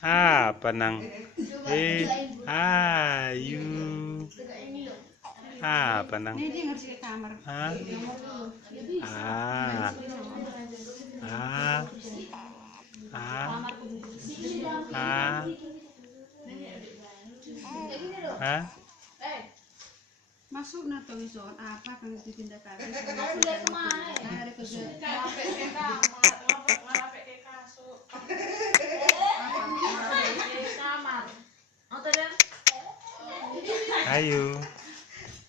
Apa nang? Ayu. Apa nang? Ini dia ngerti ke kamar. Ah. Ah. Ah. Ah. Ah. Ah. Masuk na to iso apa kan ditindakan. Udah kemana ya? Ada kerja. Ayu.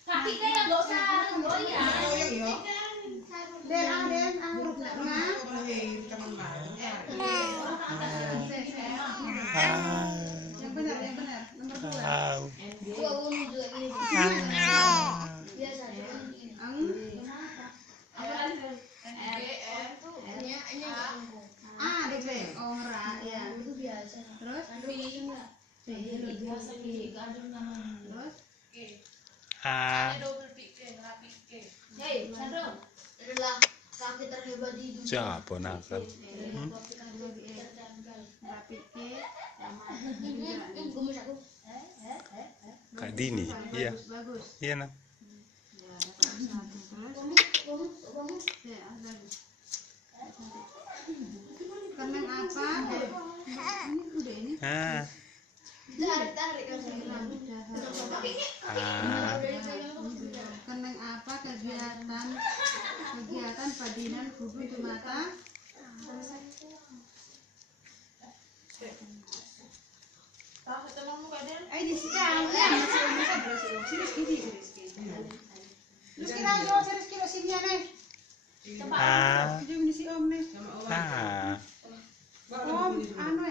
Kaki kayak nggak usah goyang. Ah. Yang benar, nomor 2. Ah. DP. Oh, ora ya. Itu biasa. Terus? Terus? Ah. Hei, Sandro. Adalah kaki terhebat di dunia. Siapa nakal? Rapi ke sama Gemes aku. Kak Dini. Iya. bagus. Iya nak. Ya, dapat 1. Terus? Ya, bagus. Kemen apa? Ini udah ini. Ah. Tarik kan. Ah. Kemen apa kegiatan padinan kudu di mata? Di siang, Ah. si Om nih. Ah. Om, anu